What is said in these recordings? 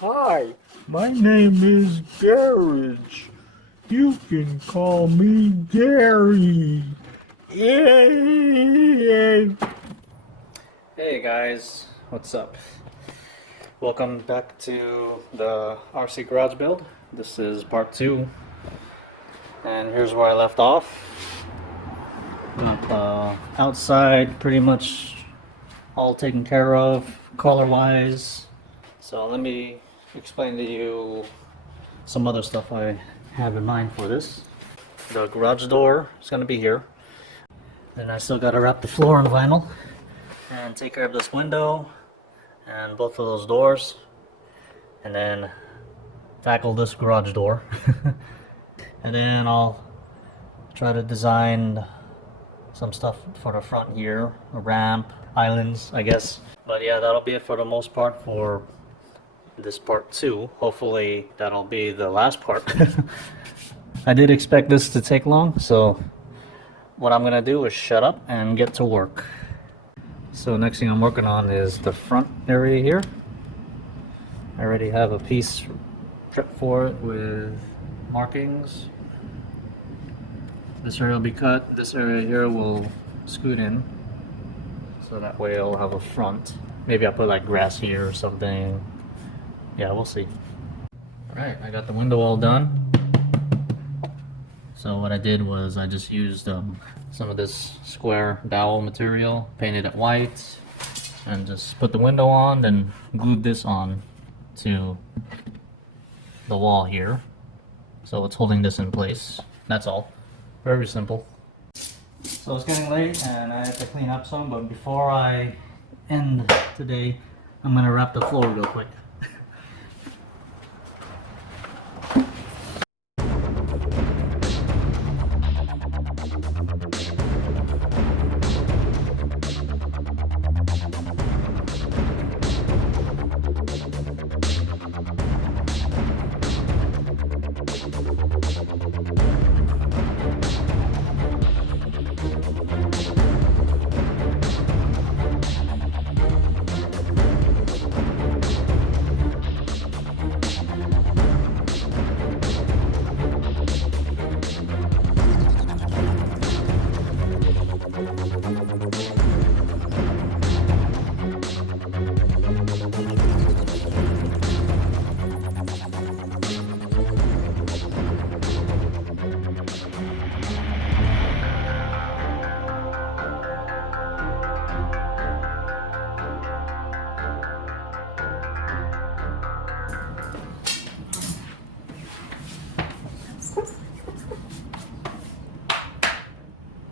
Hi, my name is Garage. You can call me Gary. Yay! Hey guys, what's up? Welcome back to the RC garage build. This is part 2, and here's where I left off. Got outside pretty much all taken care of, color wise. So let me explain to you some other stuff I have in mind for this. The garage door is going to be here. Then I still got to wrap the floor in vinyl and take care of this window and both of those doors, and then tackle this garage door. And then I'll try to design some stuff for the front here, a ramp, islands, I guess. But yeah, that'll be it for the most part for this part 2. Hopefully that'll be the last part. I did expect this to take long, so what I'm gonna do is shut up and get to work. So next thing I'm working on is the front area here. I already have a piece prepped for it with markings. This area will be cut, this area here will scoot in, so that way I'll have a front. Maybe I'll put like grass here or something. Yeah, we'll see. Alright, I got the window all done. So what I did was I just used some of this square dowel material, painted it white, and just put the window on, then glued this on to the wall here. So it's holding this in place. That's all. Very simple. So it's getting late and I have to clean up some, but before I end today, I'm gonna wrap the floor real quick.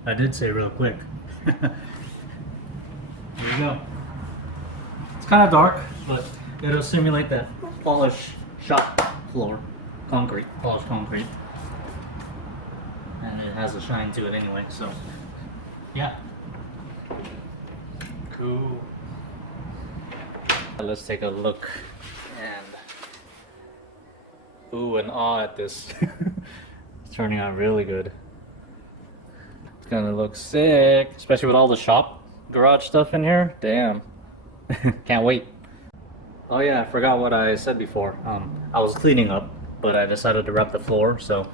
I did say real quick. There you go. It's kind of dark, but it'll simulate that polished shop floor, concrete, polished concrete. And it has a shine to it anyway, so yeah. Cool. Let's take a look and ooh and ah at this. It's turning out really good. It's gonna look sick, especially with all the shop garage stuff in here. Damn. Can't wait. Oh yeah, I forgot what I said before. I was cleaning up, but I decided to wrap the floor, so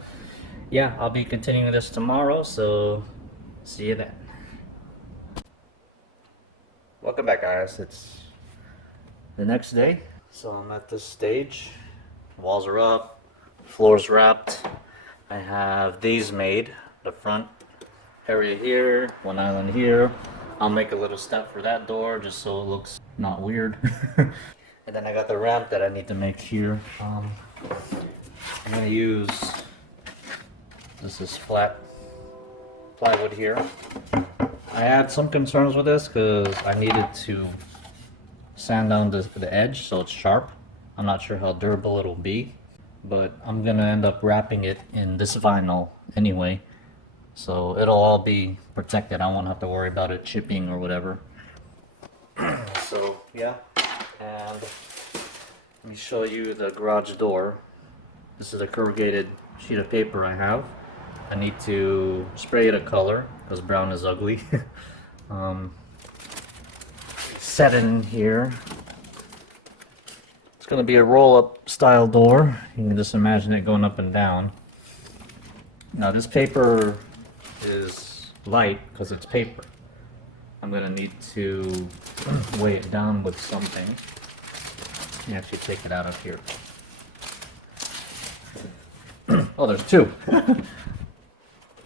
yeah, I'll be continuing this tomorrow, so see you then. Welcome back, guys. It's the next day, so I'm at this stage. Walls are up, floor's wrapped. I have these made, the front area here, one island here. I'll make a little step for that door just so it looks not weird. And then I got the ramp that I need to make here. I'm gonna use, this is flat plywood here. I had some concerns with this because I needed to sand down the edge so it's sharp. I'm not sure how durable it'll be, but I'm gonna end up wrapping it in this vinyl anyway. So it'll all be protected. I won't have to worry about it chipping or whatever. So yeah, and let me show you the garage door. This is a corrugated sheet of paper I have. I need to spray it a color because brown is ugly. Set in here. It's going to be a roll-up style door. You can just imagine it going up and down. Now this paper is light because it's paper. I'm going to need to weigh it down with something. Let me actually take it out of here. Oh, there's two. I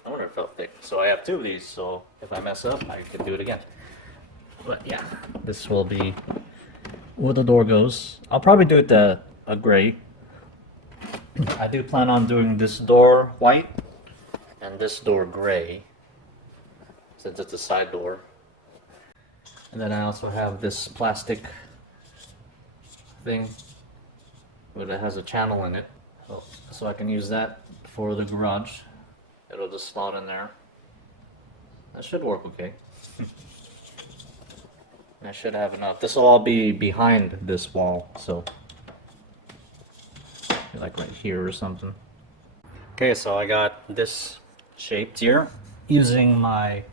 wonder if it felt thick. So I have two of these, so if I mess up, I can do it again. But yeah, this will be where the door goes. I'll probably do it a gray. I do plan on doing this door white and this door gray, since it's a side door. And then I also have this plastic thing, but it has a channel in it. So I can use that for the garage. It'll just slot in there. That should work okay. I should have enough. This will all be behind this wall, so like right here or something. Okay, so I got this shaped here using my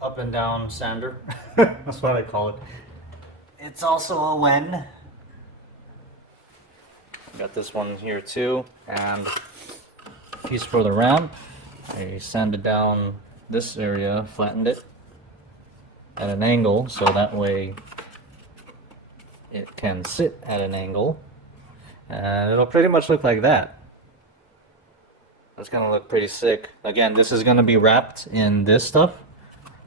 up and down sander. That's what I call it. It's also a Wen. Got this one here too, and piece for the ramp. I sanded down this area, flattened it at an angle, so that way it can sit at an angle, and it'll pretty much look like that. It's gonna look pretty sick. Again, this is gonna be wrapped in this stuff,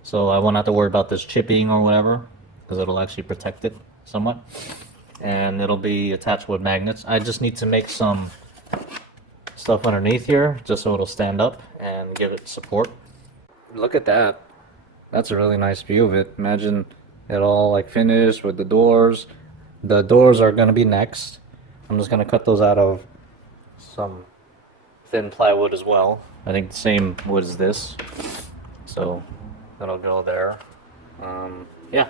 so I won't have to worry about this chipping or whatever, because it'll actually protect it somewhat. And it'll be attached with magnets. I just need to make some stuff underneath here just so it'll stand up and give it support. Look at that. That's a really nice view of it. Imagine it all like finished with the doors. The doors are going to be next. I'm just going to cut those out of some thin plywood as well. I think the same wood as this. So that'll go there. Yeah.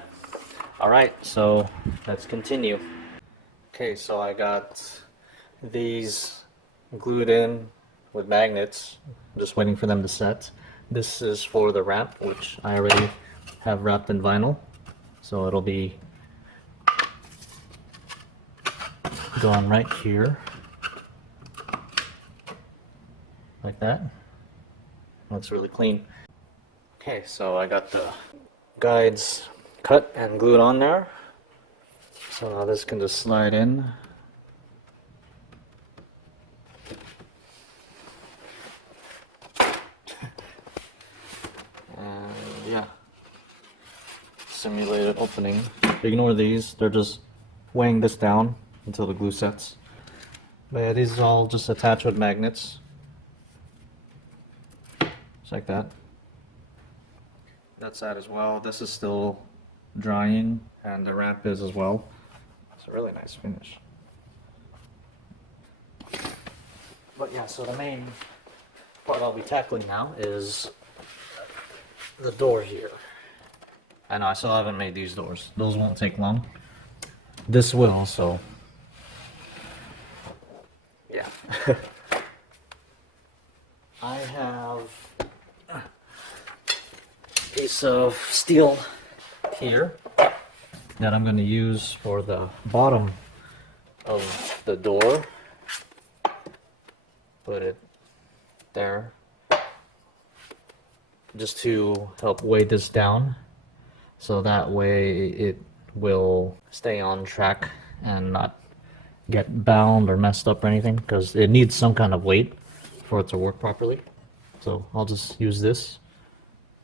Alright, so let's continue. Okay, so I got these glued in with magnets. I'm just waiting for them to set. This is for the ramp, which I already have wrapped in vinyl. So it'll be going right here. Like that. Looks really clean. Okay, so I got the guides cut and glued on there. So now this can just slide in. And yeah, simulated opening. Ignore these, they're just weighing this down until the glue sets. But yeah, these are all just attached with magnets. Just like that. That side as well. This is still drying, and the ramp is as well. It's a really nice finish. But yeah, so the main part I'll be tackling now is the door here. I know I still haven't made these doors. Those won't take long. This will, so yeah. I have a piece of steel here that I'm going to use for the bottom of the door. Put it there just to help weigh this down, so that way it will stay on track and not get bound or messed up or anything, because it needs some kind of weight for it to work properly. So I'll just use this,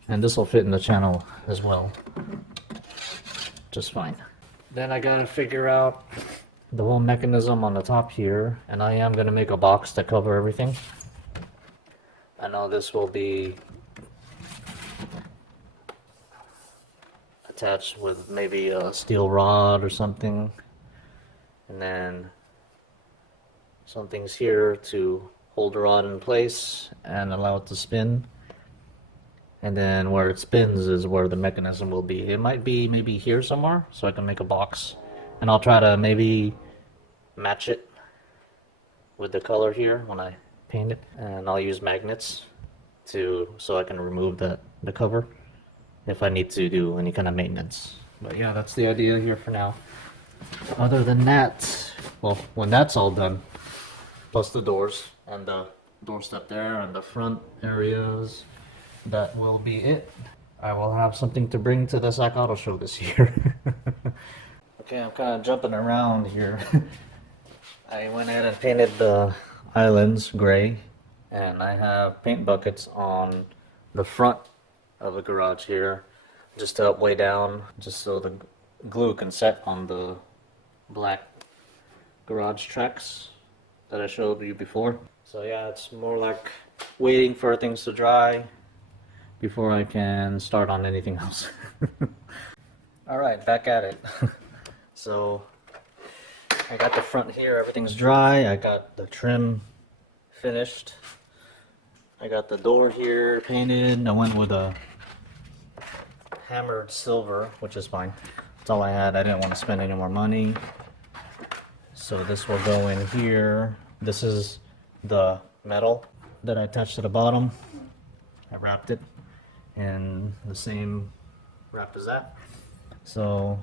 and this will fit in the channel as well just fine. Then I gotta figure out the whole mechanism on the top here, and I am gonna make a box to cover everything. I know this will be attached with maybe a steel rod or something, and then some things here to hold the rod in place and allow it to spin. And then where it spins is where the mechanism will be. It might be maybe here somewhere, so I can make a box. And I'll try to maybe match it with the color here when I paint it. And I'll use magnets so I can remove the cover if I need to do any kind of maintenance. But yeah, that's the idea here for now. other than that, well, when that's all done, plus the doors and the doorstep there and the front areas, that will be it. I will have something to bring to the Sac Auto Show this year. Okay, I'm kind of jumping around here. I went ahead and painted the islands gray, and I have paint buckets on the front of the garage here, just to help weigh down, just so the glue can set on the black garage tracks that I showed you before. So yeah, it's more like waiting for things to dry before I can start on anything else. Alright, back at it. So I got the front here, everything's dry. I got the trim finished. I got the door here painted. I went with a hammered silver, which is fine. That's all I had. I didn't want to spend any more money. So this will go in here. This is the metal that I attached to the bottom. I wrapped it in the same wrap as that. So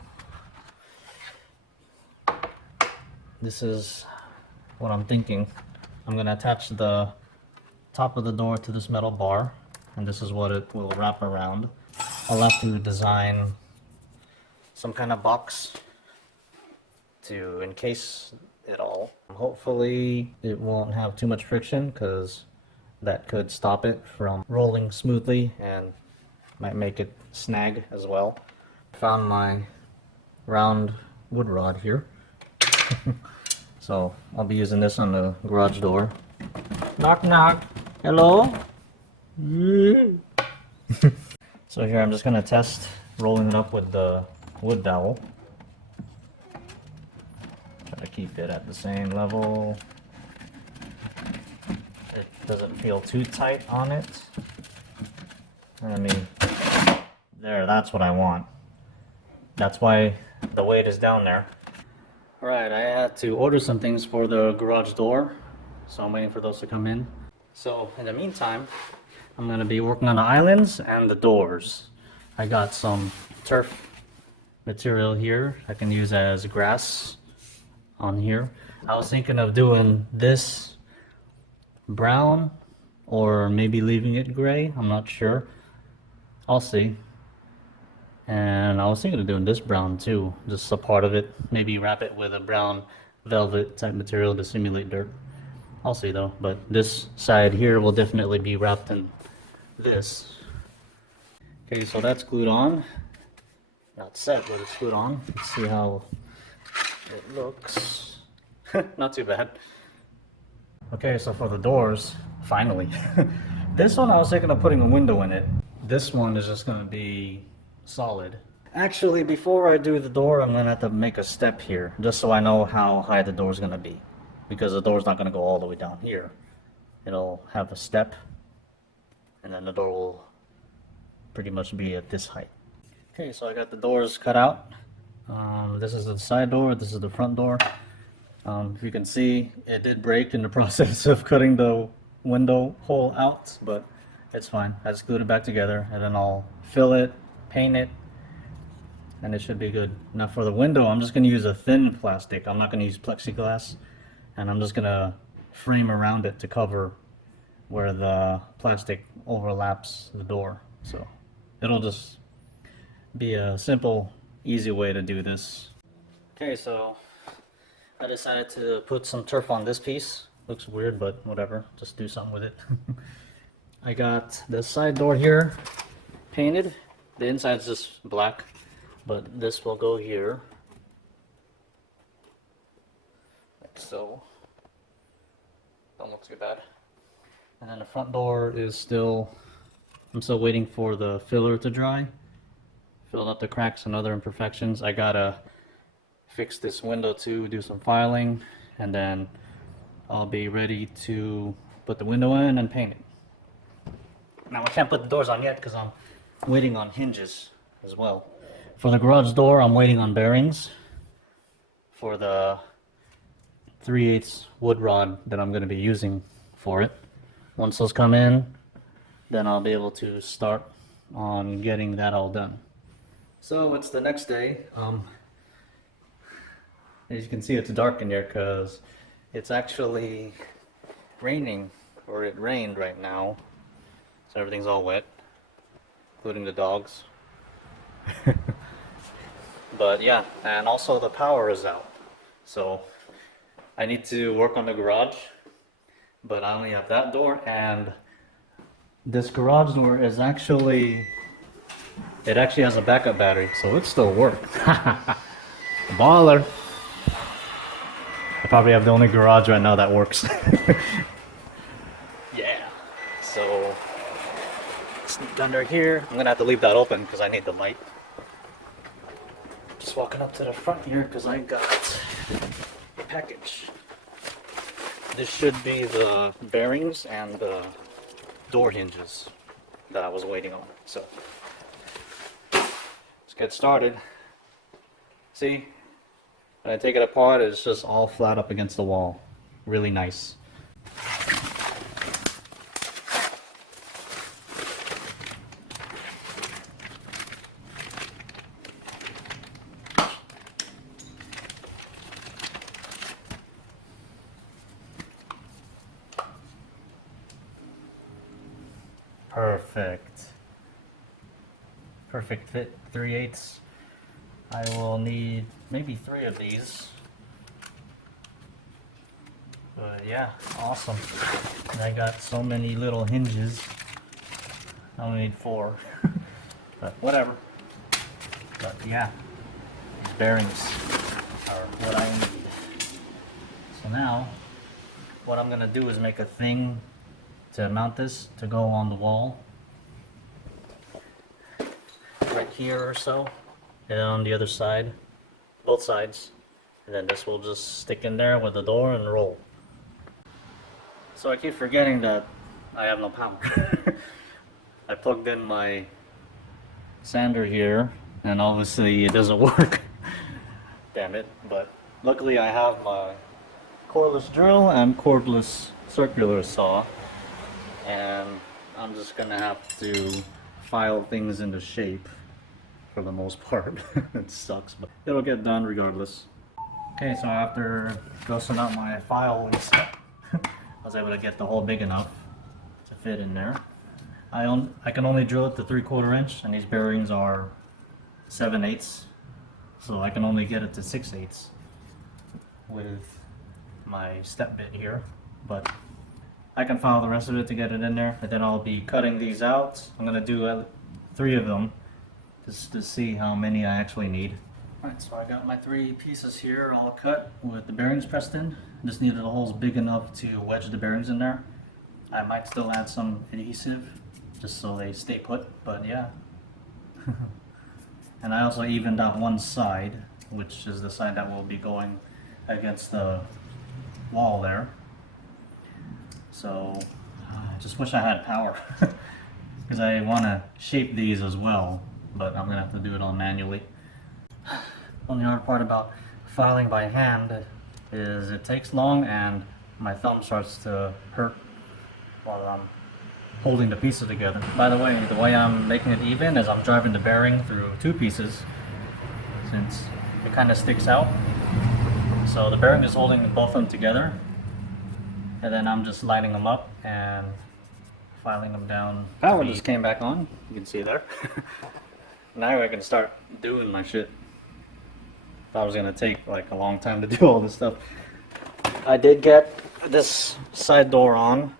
this is what I'm thinking. I'm going to attach the top of the door to this metal bar, and this is what it will wrap around. I'll have to design some kind of box to encase it all. Hopefully it won't have too much friction, because that could stop it from rolling smoothly and might make it snag as well. Found my round wood rod here. So I'll be using this on the garage door. Knock knock. Hello? So here I'm just gonna test rolling it up with the wood dowel. Try to keep it at the same level. It doesn't feel too tight on it. There, that's what I want. That's why the weight is down there. Alright, I had to order some things for the garage door, so I'm waiting for those to come in. So in the meantime, I'm going to be working on the islands and the doors. I got some turf material here I can use as grass on here. I was thinking of doing this brown or maybe leaving it gray. I'm not sure. I'll see. And I was thinking of doing this brown too, just a part of it. Maybe wrap it with a brown velvet type material to simulate dirt. I'll see though, but this side here will definitely be wrapped in this. Okay, so that's glued on. Not set, but it's glued on. Let's see how it looks. Not too bad. Okay, so for the doors, finally. This one I was thinking of putting a window in it. This one is just going to be solid. Actually, before I do the door, I'm going to have to make a step here, just so I know how high the door is going to be. Because the door's not going to go all the way down here. It'll have a step, and then the door will pretty much be at this height. Okay, so I got the doors cut out. This is the side door, this is the front door. If you can see, it did break in the process of cutting the window hole out, but it's fine. I just glued it back together, and then I'll fill it, paint it, and it should be good. Now for the window, I'm just going to use a thin plastic. I'm not going to use plexiglass, and I'm just going to frame around it to cover where the plastic overlaps the door. So it'll just be a simple, easy way to do this. Okay, so I decided to put some turf on this piece. Looks weird, but whatever, just do something with it. I got the side door here painted. The inside's just black, but this will go here, like so. Don't look too bad. And then the front door is still, I'm still waiting for the filler to dry. Fill up the cracks and other imperfections. I gotta fix this window too, do some filing, and then I'll be ready to put the window in and paint it. Now I can't put the doors on yet because I'm waiting on hinges as well. For the garage door, I'm waiting on bearings for the 3/8 wood rod that I'm going to be using for it. Once those come in, then I'll be able to start on getting that all done. So it's the next day. As you can see, it's dark in here because it's actually raining, or it rained right now. So everything's all wet, including the dogs. But yeah, and also the power is out. So I need to work on the garage, but I only have that door, and this garage door is actually, it actually has a backup battery, so it still works. Baller. I probably have the only garage right now that works. Yeah. So sneak under here. I'm gonna have to leave that open because I need the light. Just walking up to the front here because I got a package. This should be the bearings and the door hinges that I was waiting on. So let's get started. See, when I take it apart, it's just all flat up against the wall. Really nice. Perfect. Perfect fit, 3/8. I will need maybe 3 of these. But yeah, awesome. And I got so many little hinges. I only need 4. But whatever. But yeah, these bearings are what I need. So now, what I'm gonna do is make a thing to mount this to go on the wall right here or so, and on the other side, both sides, and then this will just stick in there with the door and roll. So I keep forgetting that I have no power. I plugged in my sander here and obviously it doesn't work. Damn it. But luckily I have my cordless drill and cordless circular saw, and I'm just gonna have to file things into shape for the most part. It sucks, but it'll get done regardless. Okay, so after grossing out my file and stuff, I was able to get the hole big enough to fit in there. I can only drill it to 3/4 inch, and these bearings are 7/8, so I can only get it to 6/8 with my step bit here, but I can file the rest of it to get it in there, and then I'll be cutting these out. I'm gonna do 3 of them just to see how many I actually need. Alright, so I got my 3 pieces here all cut with the bearings pressed in. Just needed the holes big enough to wedge the bearings in there. I might still add some adhesive just so they stay put, but yeah. And I also evened out one side, which is the side that will be going against the wall there. So I just wish I had power because I want to shape these as well, but I'm gonna have to do it all manually. Only hard part about filing by hand is it takes long and my thumb starts to hurt while I'm holding the pieces together. By the way I'm making it even is I'm driving the bearing through 2 pieces since it kind of sticks out. So the bearing is holding both of them together, and then I'm just lighting them up and filing them down. Power just came back on, you can see there. Now I can start doing my shit. Thought it was gonna take like a long time to do all this stuff. I did get this side door on.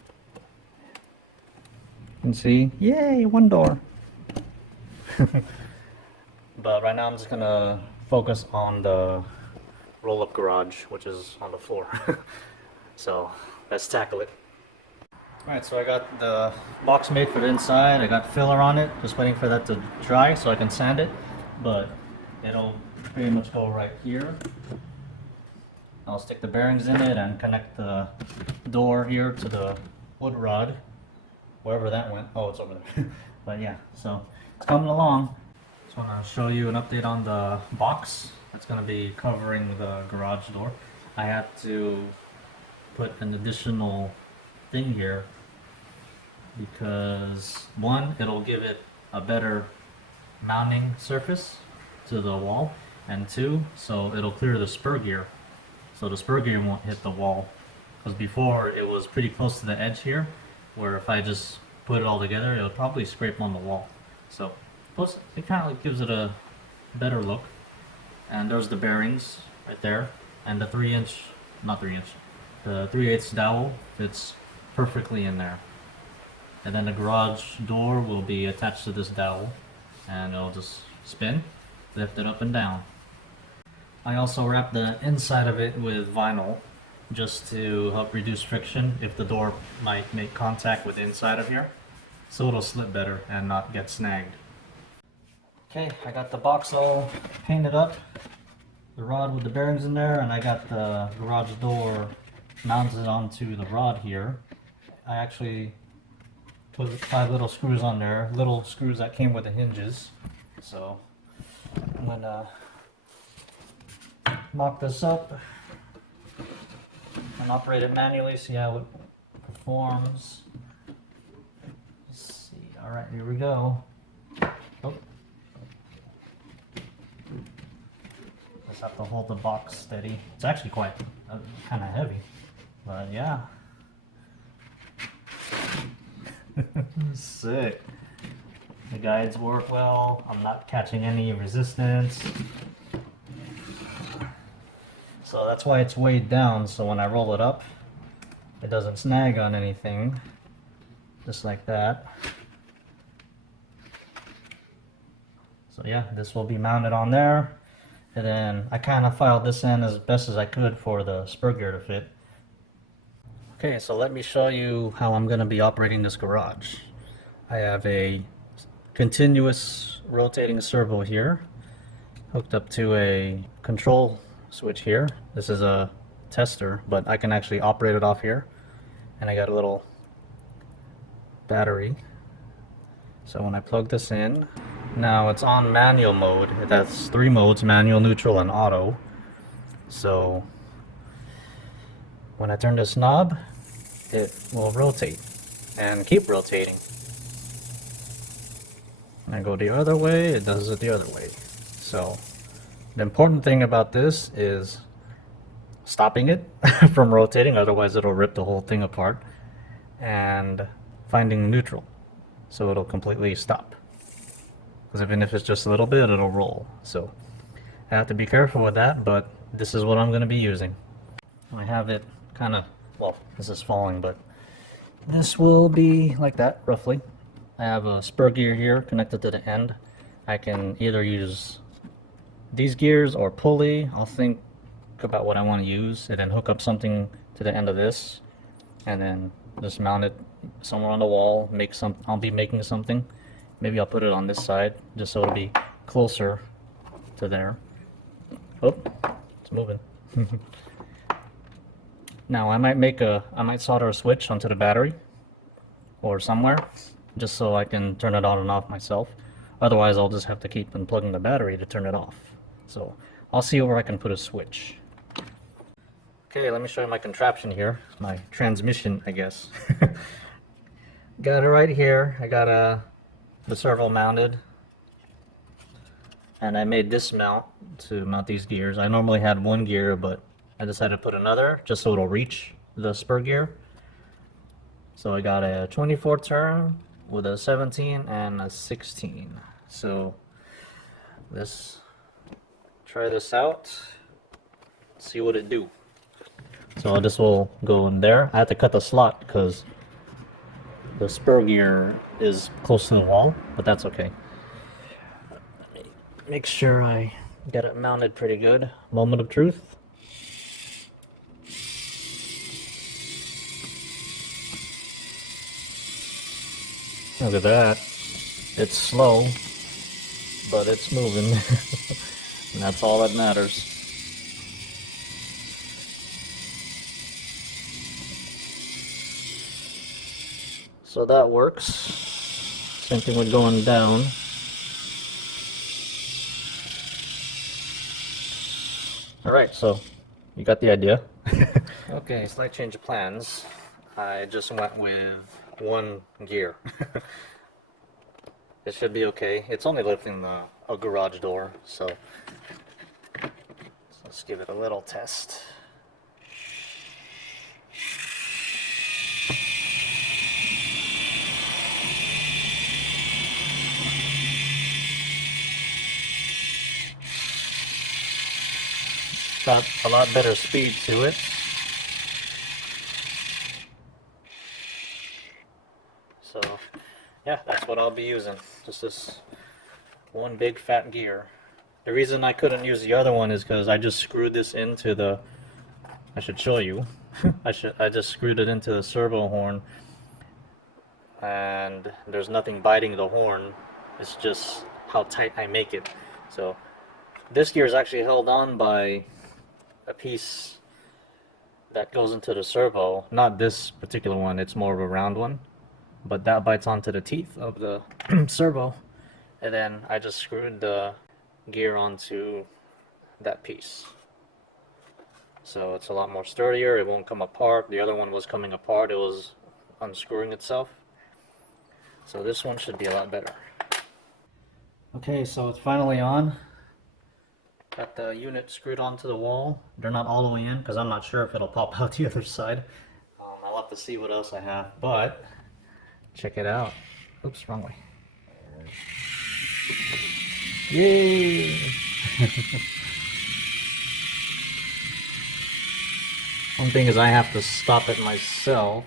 You can see, yay, one door. But right now I'm just gonna focus on the roll-up garage, which is on the floor. So let's tackle it. Alright, so I got the box made for the inside. I got filler on it, just waiting for that to dry so I can sand it. But it'll pretty much go right here. I'll stick the bearings in it and connect the door here to the wood rod. Wherever that went. Oh, it's over there. But yeah, so it's coming along. So I'm going to show you an update on the box that's going to be covering the garage door. I had to put an additional thing here because 1, it'll give it a better mounting surface to the wall, and 2, so it'll clear the spur gear so the spur gear won't hit the wall. Because before it was pretty close to the edge here, where if I just put it all together, it'll probably scrape on the wall. So plus it kind of like gives it a better look. And there's the bearings right there, and the 3-inch, not 3-inch, the 3/8 dowel fits perfectly in there. And then the garage door will be attached to this dowel, and it'll just spin, lift it up and down. I also wrap the inside of it with vinyl just to help reduce friction if the door might make contact with the inside of here, so it'll slip better and not get snagged. Okay, I got the box all painted up, the rod with the bearings in there, and I got the garage door mounted onto the rod here. I actually put 5 little screws on there, little screws that came with the hinges. So I'm gonna mock this up and operate it manually, see how it performs. Let's see. Alright, here we go. Oh. Just have to hold the box steady. It's actually quite kind of heavy, but yeah. Sick. The guides work well. I'm not catching any resistance. So that's why it's weighed down, so when I roll it up, it doesn't snag on anything. Just like that. So yeah, this will be mounted on there. And then I kind of filed this in as best as I could for the spur gear to fit. Okay, so let me show you how I'm going to be operating this garage. I have a continuous rotating servo here, hooked up to a control switch here. This is a tester, but I can actually operate it off here. And I got a little battery. So when I plug this in, now it's on manual mode. It has 3 modes, manual, neutral, and auto. So when I turn this knob, it will rotate and keep rotating. When I go the other way, it does it the other way. So the important thing about this is stopping it from rotating, otherwise it'll rip the whole thing apart, and finding neutral, so it'll completely stop. Because even if it's just a little bit, it'll roll. So I have to be careful with that, but this is what I'm going to be using. I have it kind of, well, this is falling, but this will be like that, roughly. I have a spur gear here connected to the end. I can either use these gears or pulley. I'll think about what I want to use and then hook up something to the end of this and then just mount it somewhere on the wall. I'll be making something. Maybe I'll put it on this side just so it'll be closer to there. Oh, it's moving. Now I might solder a switch onto the battery or somewhere just so I can turn it on and off myself. Otherwise I'll just have to keep unplugging the battery to turn it off. So I'll see where I can put a switch. Okay, let me show you my contraption here. My transmission, I guess. Got it right here. I got the servo mounted. And I made this mount to mount these gears. I normally had 1 gear, but I decided to put another just so it'll reach the spur gear. So I got a 24 turn with a 17 and a 16. So let's try this out, see what it do. So this will go in there. I have to cut the slot because the spur gear is close to the wall, but that's okay. Let me make sure I get it mounted pretty good. Moment of truth. Look at that. It's slow, but it's moving. And that's all that matters. So that works. Same thing with going down. Alright, so you got the idea. Okay, slight change of plans. I just went with 1 gear. It should be okay. It's only lifting a garage door, so let's give it a little test. got a lot better speed to it. So yeah, that's what I'll be using. Just this one big fat gear. The reason I couldn't use the other one is because I just screwed this into the, I should show you. I just screwed it into the servo horn, and there's nothing biting the horn. It's just how tight I make it. So this gear is actually held on by a piece that goes into the servo. Not this particular one, it's more of a round one, but that bites onto the teeth of the servo, and then I just screwed the gear onto that piece. So it's a lot more sturdier, it won't come apart. The other one was coming apart, it was unscrewing itself. So this one should be a lot better. Okay, so it's finally on. Got the unit screwed onto the wall. They're not all the way in because I'm not sure if it'll pop out the other side. I'll have to see what else I have, but check it out. Oops, wrong way. Yay! One thing is I have to stop it myself,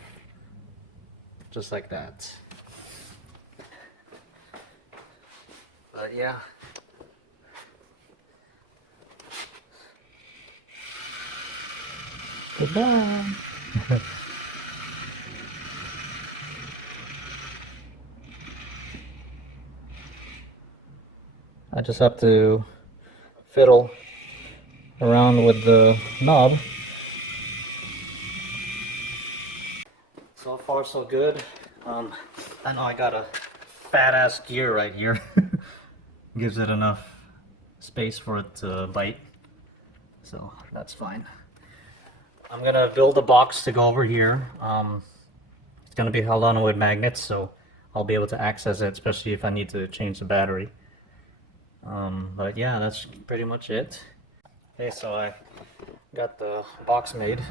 just like that. But yeah. Goodbye. I just have to fiddle around with the knob. So far so good. I know I got a fat ass gear right here. Gives it enough space for it to bite. So that's fine. I'm gonna build a box to go over here. It's gonna be held on with magnets, so I'll be able to access it, especially if I need to change the battery. But yeah, that's pretty much it. Okay, so I got the box made.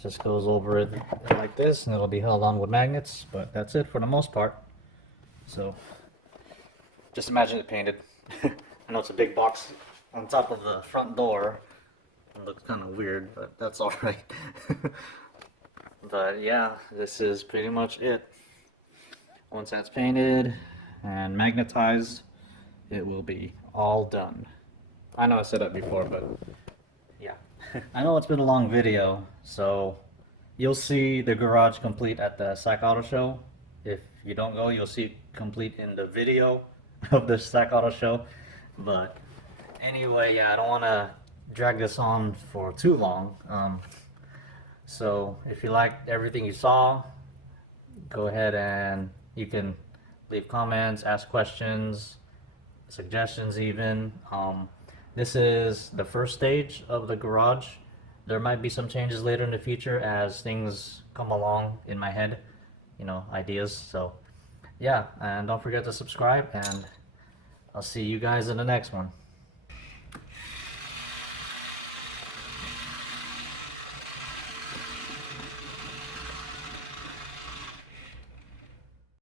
Just goes over it like this, and it'll be held on with magnets, but that's it for the most part. So just imagine it painted. I know it's a big box on top of the front door. It looks kind of weird, but that's alright. But yeah, this is pretty much it. Once that's painted and magnetized, it will be all done. I know I said that before, but yeah. I know it's been a long video, so you'll see the garage complete at the Sac Auto Show. If you don't go, you'll see it complete in the video of the Sac Auto Show. But anyway, yeah, I don't want to drag this on for too long. So if you liked everything you saw, go ahead and you can leave comments, ask questions, suggestions even. This is the first stage of the garage. There might be some changes later in the future as things come along in my head, you know, ideas. So yeah, and don't forget to subscribe, and I'll see you guys in the next one.